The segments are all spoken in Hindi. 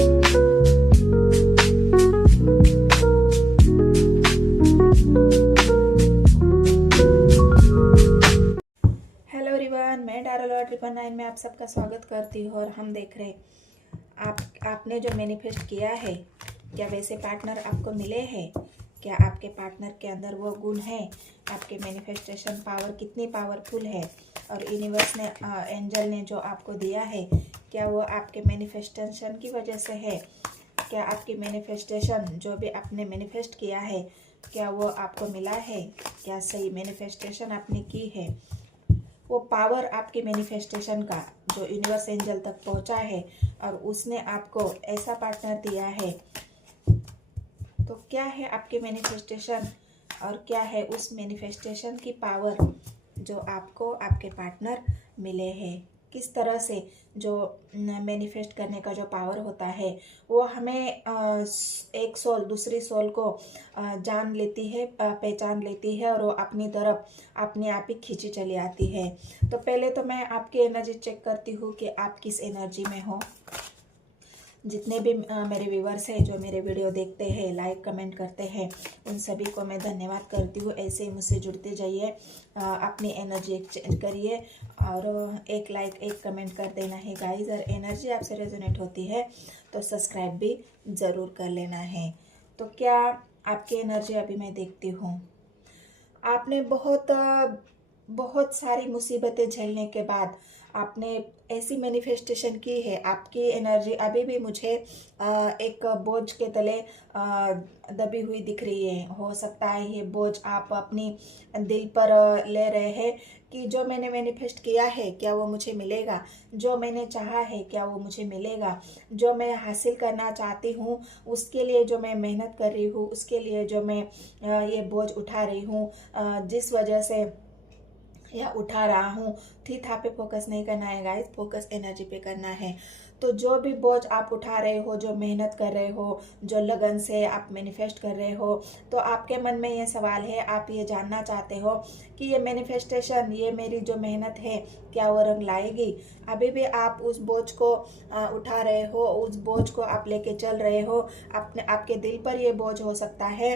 हेलो एवरीवन, मैं डारोला 999 में आप सबका स्वागत करती हूँ। और हम देख रहे आपने जो मैनिफेस्ट किया है, क्या वैसे पार्टनर आपको मिले हैं? क्या आपके पार्टनर के अंदर वो गुण है? आपके मैनिफेस्टेशन पावर कितनी पावरफुल है? और यूनिवर्स ने एंजल ने जो आपको दिया है, क्या वो आपके मैनिफेस्टेशन की वजह से है? क्या आपकी मैनिफेस्टेशन जो भी आपने मैनिफेस्ट किया है, क्या वो आपको मिला है? क्या सही मैनिफेस्टेशन आपने की है? वो पावर आपके मैनिफेस्टेशन का जो यूनिवर्स एंजल तक पहुंचा है और उसने आपको ऐसा पार्टनर दिया है, तो क्या है आपके मैनिफेस्टेशन और क्या है उस मैनिफेस्टेशन की पावर जो आपको आपके पार्टनर मिले हैं? किस तरह से जो मैनिफेस्ट करने का जो पावर होता है वो हमें एक सोल दूसरी सोल को जान लेती है, पहचान लेती है और वो अपनी तरफ अपने आप ही खींची चली आती है। तो पहले तो मैं आपकी एनर्जी चेक करती हूँ कि आप किस एनर्जी में हो। जितने भी मेरे व्यूवर्स हैं जो मेरे वीडियो देखते हैं, लाइक कमेंट करते हैं, उन सभी को मैं धन्यवाद करती हूँ। ऐसे ही मुझसे जुड़ते जाइए, अपनी एनर्जी एक्सचेंज करिए और एक लाइक एक कमेंट कर देना है गाइस। और एनर्जी आपसे रेजोनेट होती है तो सब्सक्राइब भी ज़रूर कर लेना है। तो क्या आपकी एनर्जी अभी मैं देखती हूँ, आपने बहुत सारी मुसीबतें झेलने के बाद आपने ऐसी मैनिफेस्टेशन की है। आपकी एनर्जी अभी भी मुझे एक बोझ के तले दबी हुई दिख रही है। हो सकता है ये बोझ आप अपनी दिल पर ले रहे हैं कि जो मैंने मैनिफेस्ट किया है क्या वो मुझे मिलेगा, जो मैंने चाहा है क्या वो मुझे मिलेगा, जो मैं हासिल करना चाहती हूँ उसके लिए जो मैं मेहनत कर रही हूँ, उसके लिए जो मैं ये बोझ उठा रही हूँ, जिस वजह से या उठा रहा हूँ, थीथा पे फोकस नहीं करना है गाइस, फोकस एनर्जी पे करना है। तो जो भी बोझ आप उठा रहे हो, जो मेहनत कर रहे हो, जो लगन से आप मैनिफेस्ट कर रहे हो, तो आपके मन में ये सवाल है, आप ये जानना चाहते हो कि ये मैनिफेस्टेशन, ये मेरी जो मेहनत है क्या वो रंग लाएगी? अभी भी आप उस बोझ को उठा रहे हो, उस बोझ को आप लेके चल रहे हो। आपके दिल पर ये बोझ हो सकता है,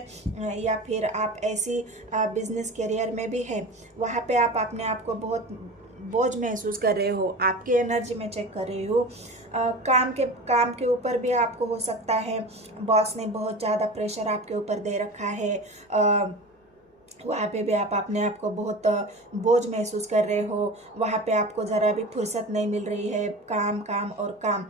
या फिर आप ऐसी बिजनेस करियर में भी है, वहाँ पे आप अपने आप को बहुत बोझ महसूस कर रहे हो। आपकी एनर्जी में चेक कर रही हूँ। काम के ऊपर भी आपको हो सकता है बॉस ने बहुत ज़्यादा प्रेशर आपके ऊपर दे रखा है। वहाँ पे भी आप अपने आप को बहुत बोझ महसूस कर रहे हो। वहाँ पे आपको ज़रा भी फुर्सत नहीं मिल रही है, काम काम और काम।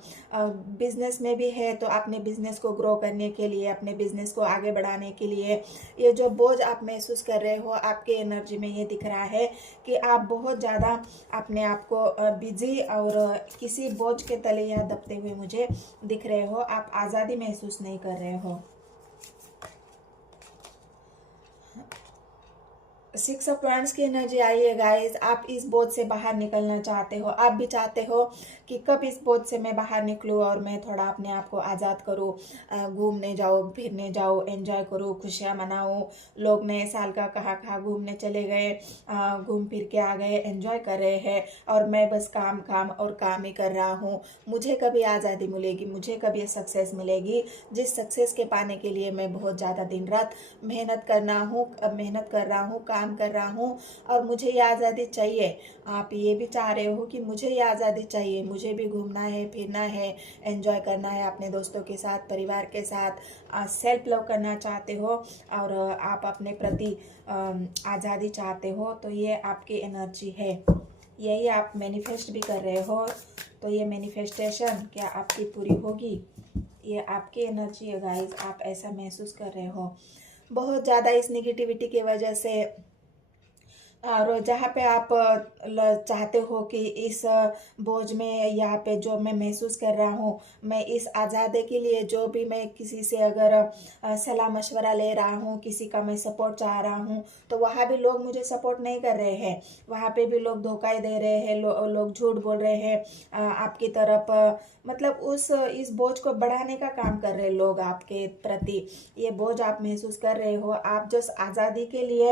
बिजनेस में भी है तो अपने बिजनेस को ग्रो करने के लिए, अपने बिजनेस को आगे बढ़ाने के लिए ये जो बोझ आप महसूस कर रहे हो, आपके एनर्जी में ये दिख रहा है कि आप बहुत ज़्यादा अपने आप को बिजी और किसी बोझ के तले यहाँ दबते हुए मुझे दिख रहे हो। आप आज़ादी महसूस नहीं कर रहे हो। 6 ऑफ वांड्स की एनर्जी आई है गाइस। आप इस बोझ से बाहर निकलना चाहते हो। आप भी चाहते हो कि कब इस बोझ से मैं बाहर निकलूं और मैं थोड़ा अपने आप को आज़ाद करूं, घूमने जाऊं, फिरने जाऊं, एंजॉय करूं, खुशियां मनाऊं। लोग नए साल का कहाँ घूमने चले गए, घूम फिर के आ गए, एंजॉय कर रहे हैं और मैं बस काम काम और काम ही कर रहा हूँ। मुझे कभी आज़ादी मिलेगी, मुझे कभी सक्सेस मिलेगी, जिस सक्सेस के पाने के लिए मैं बहुत ज़्यादा दिन रात मेहनत कर रहा हूँ, काम कर रहा हूँ और मुझे ये आज़ादी चाहिए। आप ये भी चाह रहे हो कि मुझे ये आज़ादी चाहिए, मुझे भी घूमना है, फिरना है, एंजॉय करना है अपने दोस्तों के साथ, परिवार के साथ, सेल्फ लव करना चाहते हो और आप अपने प्रति आज़ादी चाहते हो। तो ये आपकी एनर्जी है, यही आप मैनिफेस्ट भी कर रहे हो। तो ये मैनिफेस्टेशन क्या आपकी पूरी होगी? ये आपकी एनर्जी है गाइस, आप ऐसा महसूस कर रहे हो। बहुत ज़्यादा इस निगेटिविटी की वजह से और जहाँ पे आप चाहते हो कि इस बोझ में, यहाँ पे जो मैं महसूस कर रहा हूँ, मैं इस आज़ादी के लिए जो भी मैं किसी से अगर सलाह मशवरा ले रहा हूँ, किसी का मैं सपोर्ट चाह रहा हूँ, तो वहाँ भी लोग मुझे सपोर्ट नहीं कर रहे हैं। वहाँ पे भी लोग धोखा दे रहे हैं, लोग झूठ बोल रहे हैं आपकी तरफ। मतलब इस बोझ को बढ़ाने का काम कर रहे लोग आपके प्रति। ये बोझ आप महसूस कर रहे हो। आप जस्ट आज़ादी के लिए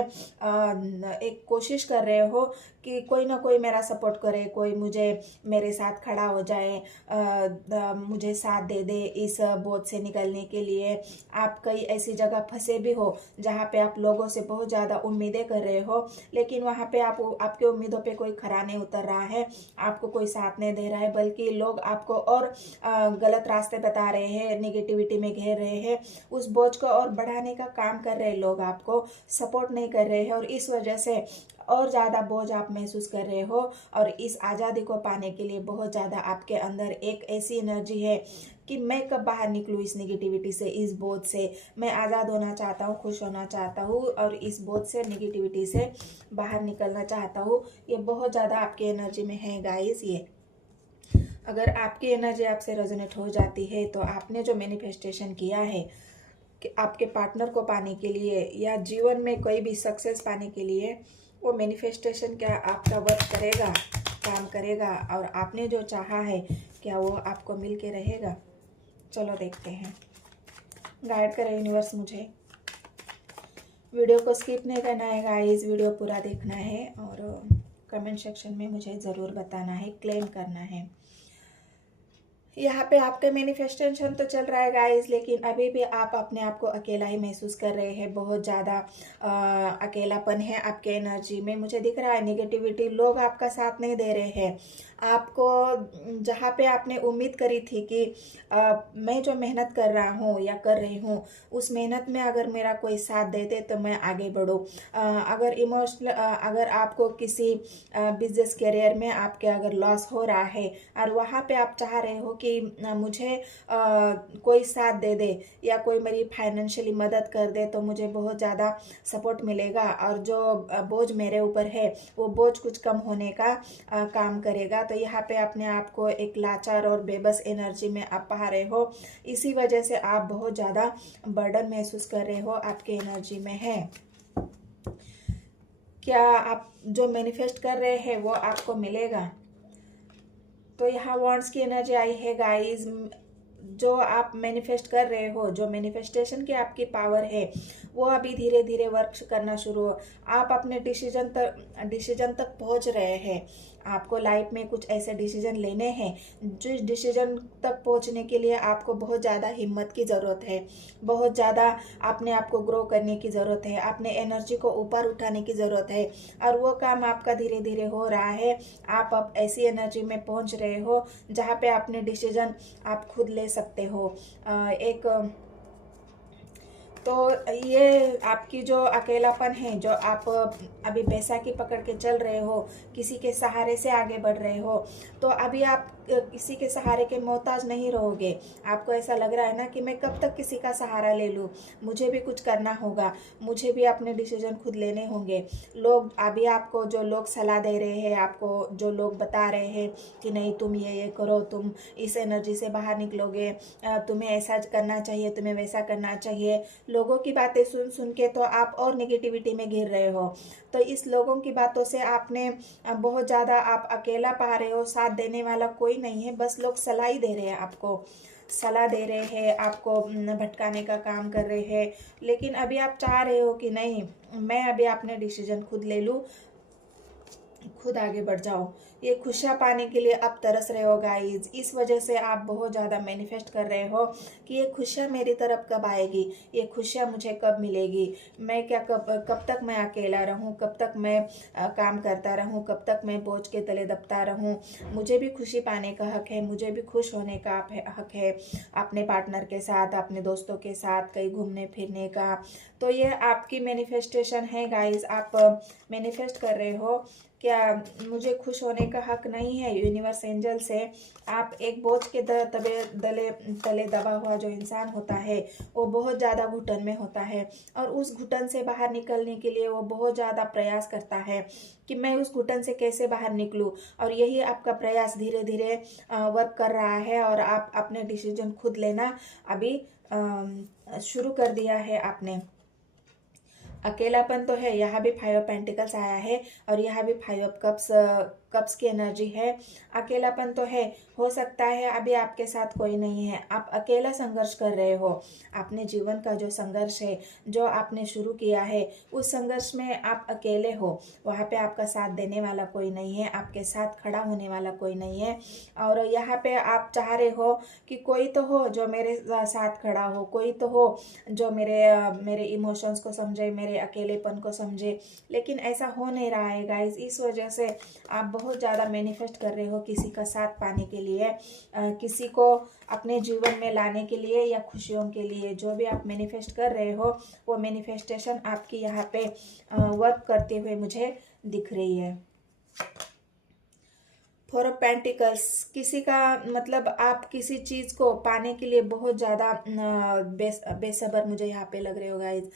एक कोशिश कर रहे हो कि कोई ना कोई मेरा सपोर्ट करे, कोई मुझे मेरे साथ खड़ा हो जाए, मुझे साथ दे दे इस बोझ से निकलने के लिए। आप कई ऐसी जगह फंसे भी हो जहाँ पे आप लोगों से बहुत ज़्यादा उम्मीदें कर रहे हो, लेकिन वहाँ पे आपके उम्मीदों पे कोई खरा नहीं उतर रहा है, आपको कोई साथ नहीं दे रहा है, बल्कि लोग आपको और गलत रास्ते बता रहे हैं, निगेटिविटी में घेर रहे हैं, उस बोझ को और बढ़ाने का काम कर रहे हैं लोग, आपको सपोर्ट नहीं कर रहे हैं, और इस वजह से और ज़्यादा बोझ आप महसूस कर रहे हो। और इस आज़ादी को पाने के लिए बहुत ज़्यादा आपके अंदर एक ऐसी एनर्जी है कि मैं कब बाहर निकलूँ इस निगेटिविटी से, इस बोझ से। मैं आज़ाद होना चाहता हूँ, खुश होना चाहता हूँ, और इस बोझ से, निगेटिविटी से बाहर निकलना चाहता हूँ। ये बहुत ज़्यादा आपकी एनर्जी में है गाइस। ये अगर आपकी एनर्जी आपसे रेजोनेट हो जाती है तो आपने जो मैनिफेस्टेशन किया है कि आपके पार्टनर को पाने के लिए या जीवन में कोई भी सक्सेस पाने के लिए, वो मैनिफेस्टेशन क्या आपका वर्क करेगा, काम करेगा, और आपने जो चाहा है क्या वो आपको मिल के रहेगा। चलो देखते हैं, गाइड करे यूनिवर्स मुझे। वीडियो को स्किप नहीं करना है गाइस, वीडियो पूरा देखना है, और कमेंट सेक्शन में मुझे ज़रूर बताना है, क्लेम करना है। यहाँ पे आपका मैनिफेस्टेशन तो चल रहा है गाइस, लेकिन अभी भी आप अपने आप को अकेला ही महसूस कर रहे हैं। बहुत ज़्यादा अकेलापन है आपके एनर्जी में, मुझे दिख रहा है निगेटिविटी, लोग आपका साथ नहीं दे रहे हैं आपको। जहाँ पे आपने उम्मीद करी थी कि मैं जो मेहनत कर रहा हूँ या कर रही हूँ, उस मेहनत में अगर मेरा कोई साथ देते तो मैं आगे बढ़ूँ। अगर इमोशनल, अगर आपको किसी बिजनेस करियर में आपके अगर लॉस हो रहा है और वहाँ पे आप चाह रहे हो कि मुझे कोई साथ दे दे या कोई मेरी फाइनेंशियली मदद कर दे, तो मुझे बहुत ज़्यादा सपोर्ट मिलेगा, और जो बोझ मेरे ऊपर है वो बोझ कुछ कम होने का काम करेगा। तो यहाँ पे अपने आप को एक लाचार और बेबस एनर्जी में आप पा रहे हो, इसी वजह से आप बहुत ज़्यादा बर्डन महसूस कर रहे हो, आपके एनर्जी में है। क्या आप जो मैनिफेस्ट कर रहे हैं वो आपको मिलेगा? तो यहाँ वॉन्ड्स की एनर्जी आई है गाइस। जो आप मैनिफेस्ट कर रहे हो, जो मैनिफेस्टेशन की आपकी पावर है, वो अभी धीरे धीरे वर्क करना शुरू हो। आप अपने डिसीजन तक पहुंच रहे हैं। आपको लाइफ में कुछ ऐसे डिसीजन लेने हैं, जिस डिसीजन तक पहुंचने के लिए आपको बहुत ज़्यादा हिम्मत की ज़रूरत है, बहुत ज़्यादा अपने आप को ग्रो करने की ज़रूरत है, अपने एनर्जी को ऊपर उठाने की ज़रूरत है, और वो काम आपका धीरे धीरे हो रहा है। आप अब ऐसी एनर्जी में पहुंच रहे हो जहाँ पे अपने डिसीजन आप खुद ले सकते हो। तो ये आपकी जो अकेलापन है, जो आप अभी बैसाखी पकड़ के चल रहे हो, किसी के सहारे से आगे बढ़ रहे हो, तो अभी आप किसी के सहारे के मोहताज नहीं रहोगे। आपको ऐसा लग रहा है ना कि मैं कब तक किसी का सहारा ले लूँ, मुझे भी कुछ करना होगा, मुझे भी अपने डिसीजन खुद लेने होंगे। लोग अभी आपको जो लोग सलाह दे रहे हैं, आपको जो लोग बता रहे हैं कि नहीं तुम ये करो, तुम इस एनर्जी से बाहर निकलोगे, तुम्हें ऐसा करना चाहिए, तुम्हें वैसा करना चाहिए, लोगों की बातें सुन सुन के तो आप और नेगेटिविटी में घिर रहे हो। तो इस लोगों की बातों से आपने बहुत ज़्यादा आप अकेला पा रहे हो, साथ देने वाला कोई नहीं है, बस लोग सलाह ही दे रहे हैं, आपको सलाह दे रहे हैं, आपको भटकाने का काम कर रहे हैं। लेकिन अभी आप चाह रहे हो कि नहीं, मैं अभी अपने डिसीजन खुद ले लूँ, खुद आगे बढ़ जाओ। ये खुशियाँ पाने के लिए आप तरस रहे हो गाइज, इस वजह से आप बहुत ज़्यादा मैनिफेस्ट कर रहे हो कि ये खुशियाँ मेरी तरफ कब आएगी, ये खुशियाँ मुझे कब मिलेगी, मैं क्या कब तक मैं अकेला रहूँ, कब तक मैं काम करता रहूँ, कब तक मैं बोझ के तले दबता रहूँ। मुझे भी खुशी पाने का हक है, मुझे भी खुश होने का हक है, अपने पार्टनर के साथ, अपने दोस्तों के साथ कहीं घूमने फिरने का। तो ये आपकी मैनिफेस्टेशन है गाइज, आप मैनिफेस्ट कर रहे हो क्या मुझे खुश होने का हक नहीं है। यूनिवर्स एंजल से आप एक बोझ के तले दबा हुआ जो इंसान होता है, वो बहुत ज़्यादा घुटन में होता है, और उस घुटन से बाहर निकलने के लिए वो बहुत ज़्यादा प्रयास करता है कि मैं उस घुटन से कैसे बाहर निकलूं। और यही आपका प्रयास धीरे धीरे वर्क कर रहा है, और आप अपने डिसीजन खुद लेना अभी शुरू कर दिया है आपने। अकेलापन तो है, यहाँ भी 5 ऑफ पेंटिकल्स आया है, और यहाँ भी 5 ऑफ कप्स कप्स की एनर्जी है। अकेलापन तो है, हो सकता है अभी आपके साथ कोई नहीं है, आप अकेला संघर्ष कर रहे हो। अपने जीवन का जो संघर्ष है, जो आपने शुरू किया है, उस संघर्ष में आप अकेले हो। वहाँ पे आपका साथ देने वाला कोई नहीं है, आपके साथ खड़ा होने वाला कोई नहीं है। और यहाँ पे आप चाह रहे हो कि कोई तो हो जो मेरे साथ खड़ा हो, कोई तो हो जो मेरे इमोशंस को समझे, मेरे अकेलेपन को समझे। लेकिन ऐसा हो नहीं रहा है गाइस। इस वजह से आप बहुत ज़्यादा मैनिफेस्ट कर रहे हो किसी का साथ पाने के लिए, किसी को अपने जीवन में लाने के लिए या खुशियों के लिए। जो भी आप मैनिफेस्ट कर रहे हो वो मैनिफेस्टेशन आपकी यहाँ पे वर्क करते हुए मुझे दिख रही है। फोर ऑफ पेंटिकल्स, किसी का मतलब आप किसी चीज़ को पाने के लिए बहुत ज़्यादा बेसब्र मुझे यहाँ पे लग रहे हो गाइस।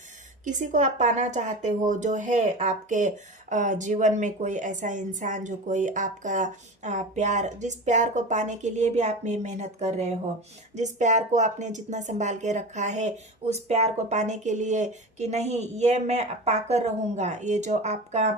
किसी को आप पाना चाहते हो, जो है आपके जीवन में कोई ऐसा इंसान जो कोई आपका प्यार, जिस प्यार को पाने के लिए भी आप में मेहनत कर रहे हो, जिस प्यार को आपने जितना संभाल के रखा है, उस प्यार को पाने के लिए कि नहीं ये मैं पाकर रहूँगा। ये जो आपका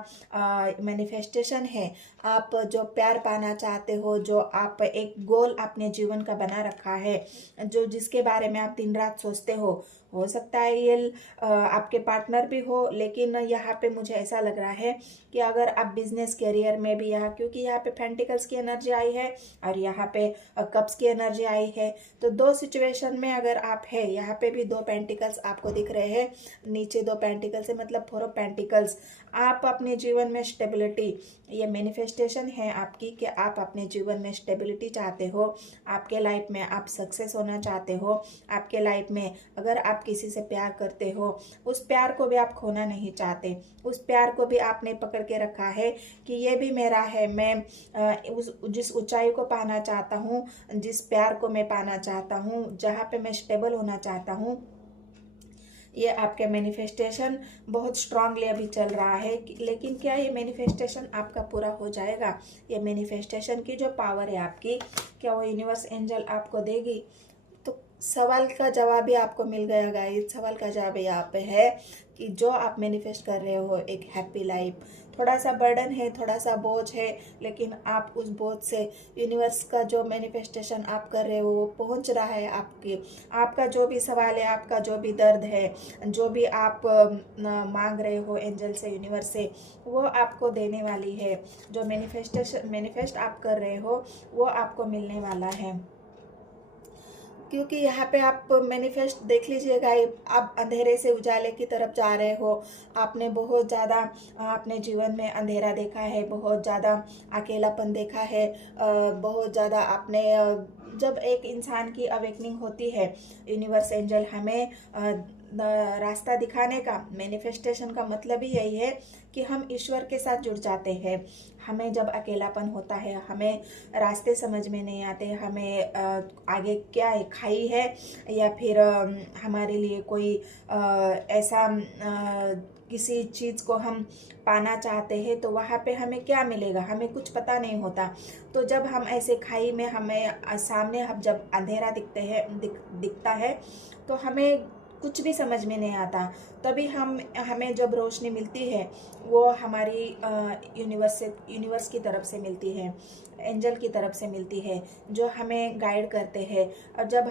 मैनिफेस्टेशन है, आप जो प्यार पाना चाहते हो, जो आप एक गोल अपने जीवन का बना रखा है, जो जिसके बारे में आप दिन रात सोचते हो सकता है ये आपके पार्टनर भी हो। लेकिन यहाँ पे मुझे ऐसा लग रहा है कि अगर आप बिजनेस करियर में भी, यहाँ क्योंकि यहाँ पे पेंटिकल्स की एनर्जी आई है और यहाँ पे कप्स की एनर्जी आई है, तो दो सिचुएशन में अगर आप है, यहाँ पे भी दो पेंटिकल्स आपको दिख रहे हैं, नीचे दो पेंटिकल्स है, मतलब फोर ऑफ पेंटिकल्स। आप अपने जीवन में स्टेबिलिटी, ये मैनिफेस्टेशन है आपकी कि आप अपने जीवन में स्टेबिलिटी चाहते हो, आपके लाइफ में आप सक्सेस होना चाहते हो। आपके लाइफ में अगर आप किसी से प्यार करते हो, उस प्यार को भी आप खोना नहीं चाहते, उस प्यार को भी आपने पकड़ के रखा है कि ये भी मेरा है। मैं जिस ऊंचाई को पाना चाहता हूँ, जिस प्यार को मैं पाना चाहता हूँ, जहाँ पे मैं स्टेबल होना चाहता हूँ, ये आपके मैनिफेस्टेशन बहुत स्ट्रांगली अभी चल रहा है। लेकिन क्या ये मैनिफेस्टेशन आपका पूरा हो जाएगा? ये मैनिफेस्टेशन की जो पावर है आपकी, क्या वो यूनिवर्स एंजल आपको देगी? तो सवाल का जवाब भी आपको मिल गया गाइस। सवाल का जवाब यहाँ पे है कि जो आप मैनिफेस्ट कर रहे हो, एक हैप्पी लाइफ, थोड़ा सा बर्डन है, थोड़ा सा बोझ है, लेकिन आप उस बोझ से यूनिवर्स का जो मैनिफेस्टेशन आप कर रहे हो वो पहुंच रहा है आपके। आपका जो भी सवाल है, आपका जो भी दर्द है, जो भी आप मांग रहे हो एंजल से, यूनिवर्स से, वो आपको देने वाली है। जो मैनिफेस्ट आप कर रहे हो वो आपको मिलने वाला है। क्योंकि यहाँ पे आप मैनिफेस्ट देख लीजिएगा, आप अंधेरे से उजाले की तरफ जा रहे हो। आपने बहुत ज़्यादा अपने जीवन में अंधेरा देखा है, बहुत ज़्यादा अकेलापन देखा है, बहुत ज़्यादा आपने जब एक इंसान की अवेकनिंग होती है, यूनिवर्स एंजल हमें रास्ता दिखाने का, मैनिफेस्टेशन का मतलब ही यही है कि हम ईश्वर के साथ जुड़ जाते हैं। हमें जब अकेलापन होता है, हमें रास्ते समझ में नहीं आते, हमें आगे क्या है, खाई है या फिर हमारे लिए कोई ऐसा किसी चीज़ को हम पाना चाहते हैं, तो वहाँ पे हमें क्या मिलेगा, हमें कुछ पता नहीं होता। तो जब हम ऐसे खाई में, हमें सामने हम जब अंधेरा दिखता है तो हमें कुछ भी समझ में नहीं आता। तभी हमें जब रोशनी मिलती है वो हमारी यूनिवर्स की तरफ से मिलती है, एंजल की तरफ से मिलती है, जो हमें गाइड करते हैं। और जब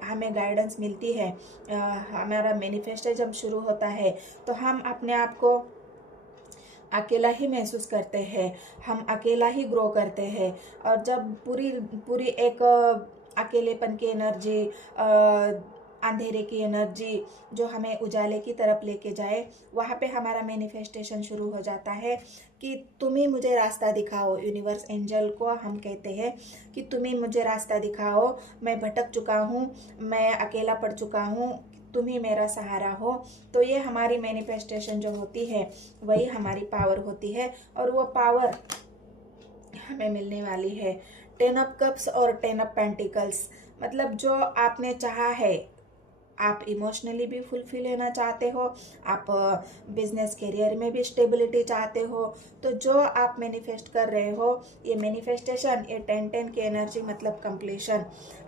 हमें गाइडेंस मिलती है, हमारा मैनिफेस्टेशन जब शुरू होता है, तो हम अपने आप को अकेला ही महसूस करते हैं, हम अकेला ही ग्रो करते हैं। और जब पूरी एक अकेलेपन की एनर्जी, अंधेरे की एनर्जी जो हमें उजाले की तरफ लेके जाए, वहाँ पे हमारा मैनिफेस्टेशन शुरू हो जाता है कि तुम ही मुझे रास्ता दिखाओ। यूनिवर्स एंजल को हम कहते हैं कि तुम ही मुझे रास्ता दिखाओ, मैं भटक चुका हूँ, मैं अकेला पड़ चुका हूँ, तुम ही मेरा सहारा हो। तो ये हमारी मैनिफेस्टेशन जो होती है वही हमारी पावर होती है, और वो पावर हमें मिलने वाली है। 10 ऑफ कप्स और 10 ऑफ पेंटिकल्स, मतलब जो आपने चाहा है, आप इमोशनली भी फुलफिल होना चाहते हो, आप बिजनेस करियर में भी स्टेबिलिटी चाहते हो, तो जो आप मैनिफेस्ट कर रहे हो ये मैनिफेस्टेशन, ये 10-10 की एनर्जी मतलब कंप्लीशन।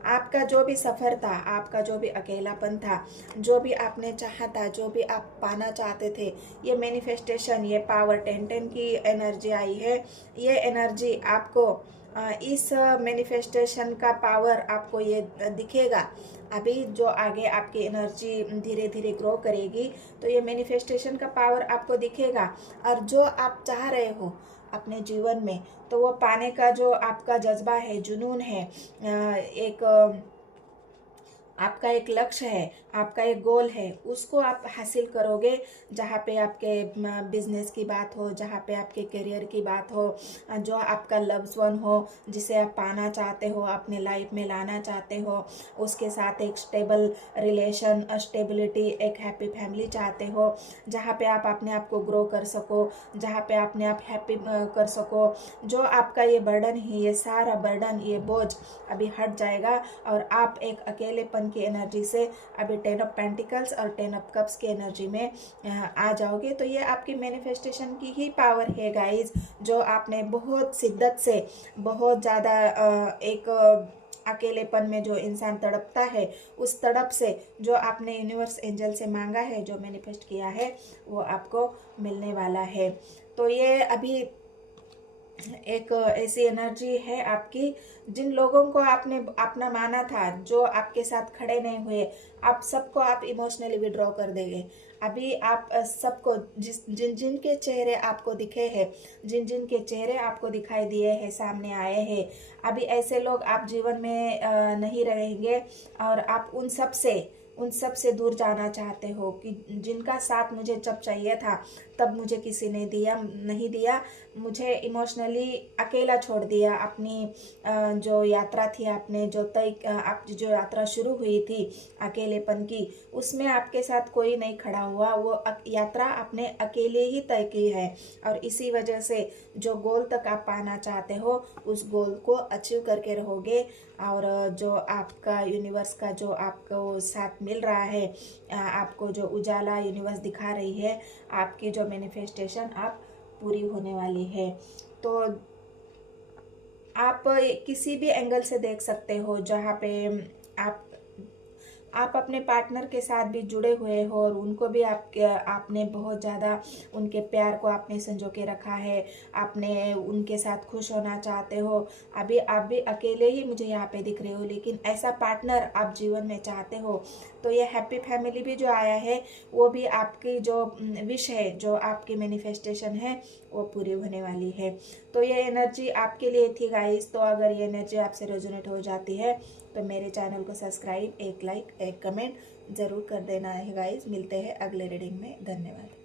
आपका जो भी सफ़र था, आपका जो भी अकेलापन था, जो भी आपने चाहा था, जो भी आप पाना चाहते थे, ये मैनिफेस्टेशन, ये पावर 10-10 की एनर्जी आई है। ये एनर्जी आपको इस मैनिफेस्टेशन का पावर आपको ये दिखेगा। अभी जो आगे आपकी एनर्जी धीरे धीरे ग्रो करेगी तो ये मैनिफेस्टेशन का पावर आपको दिखेगा, और जो आप चाह रहे हो अपने जीवन में तो वो पाने का जो आपका जज्बा है, जुनून है, एक आपका एक लक्ष्य है, आपका एक गोल है, उसको आप हासिल करोगे। जहाँ पे आपके बिजनेस की बात हो, जहाँ पे आपके करियर की बात हो, जो आपका लव्ड वन हो, जिसे आप पाना चाहते हो, अपने लाइफ में लाना चाहते हो, उसके साथ एक स्टेबल रिलेशन, स्टेबिलिटी, एक हैप्पी फैमिली चाहते हो, जहाँ पे आप अपने आप को ग्रो कर सको, जहाँ पे अपने आप हैप्पी कर सको। जो आपका ये बर्डन है, ये सारा बर्डन, ये बोझ अभी हट जाएगा और आप एक अकेलेपन की एनर्जी से अभी 10 ऑफ पेंटिकल्स और 10 ऑफ कप्स की एनर्जी में आ जाओगे। तो ये आपकी मैनिफेस्टेशन की ही पावर है गाइज, जो आपने बहुत शिद्दत से, बहुत ज़्यादा एक अकेलेपन में जो इंसान तड़पता है, उस तड़प से जो आपने यूनिवर्स एंजल से मांगा है, जो मैनिफेस्ट किया है, वो आपको मिलने वाला है। तो ये अभी एक ऐसी एनर्जी है आपकी, जिन लोगों को आपने अपना माना था, जो आपके साथ खड़े नहीं हुए, आप सबको आप इमोशनली विड्रॉ कर देंगे। अभी आप सबको, जिन जिन के चेहरे आपको दिखे हैं, जिन जिन के चेहरे आपको दिखाई दिए हैं, सामने आए हैं, अभी ऐसे लोग आप जीवन में नहीं रहेंगे, और आप उन सब से दूर जाना चाहते हो कि जिनका साथ मुझे जब चाहिए था तब मुझे किसी ने नहीं दिया, मुझे इमोशनली अकेला छोड़ दिया। अपनी जो यात्रा थी, आपने जो आप जो यात्रा शुरू हुई थी अकेलेपन की, उसमें आपके साथ कोई नहीं खड़ा हुआ, वो यात्रा आपने अकेले ही तय की है, और इसी वजह से जो गोल तक आप पाना चाहते हो, उस गोल को अचीव करके रहोगे। और जो आपका यूनिवर्स का जो आपको साथ मिल रहा है, आपको जो उजाला यूनिवर्स दिखा रही है, आपकी जो मैनिफेस्टेशन आप पूरी होने वाली है। तो आप किसी भी एंगल से देख सकते हो, जहाँ पे आप अपने पार्टनर के साथ भी जुड़े हुए हो, और उनको भी आपने बहुत ज़्यादा उनके प्यार को आपने संजो के रखा है, आपने उनके साथ खुश होना चाहते हो। अभी आप भी अकेले ही मुझे यहाँ पे दिख रहे हो, लेकिन ऐसा पार्टनर आप जीवन में चाहते हो। तो ये हैप्पी फैमिली भी जो आया है, वो भी आपकी जो विश है, जो आपकी मैनिफेस्टेशन है, वो पूरी होने वाली है। तो ये एनर्जी आपके लिए थी गाइस। तो अगर ये एनर्जी आपसे रेजोनेट हो जाती है तो मेरे चैनल को सब्सक्राइब, एक लाइक, एक कमेंट ज़रूर कर देना है गाइस। मिलते हैं अगले रीडिंग में। धन्यवाद।